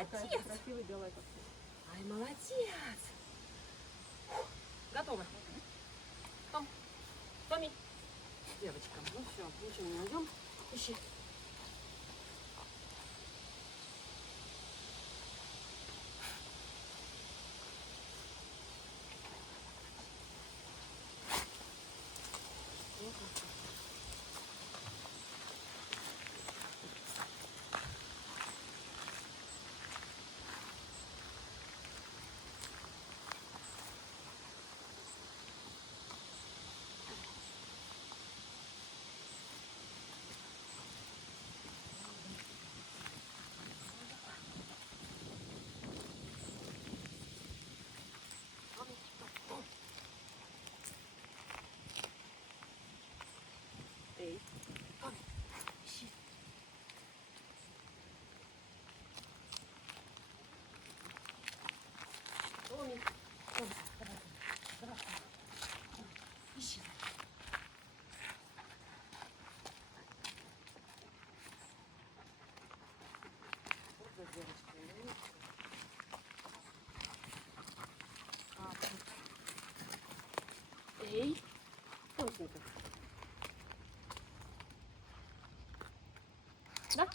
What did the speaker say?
Молодец. Красивый белый капкан. Ай, молодец. Готово. Том, Томми. Девочка, ну все, ничего не найдем. Ищи. Эй, Томми, ищи. Томми, Томми, давай, давай, ищи. Вот за девочкой. Эй, Томсенька. Да?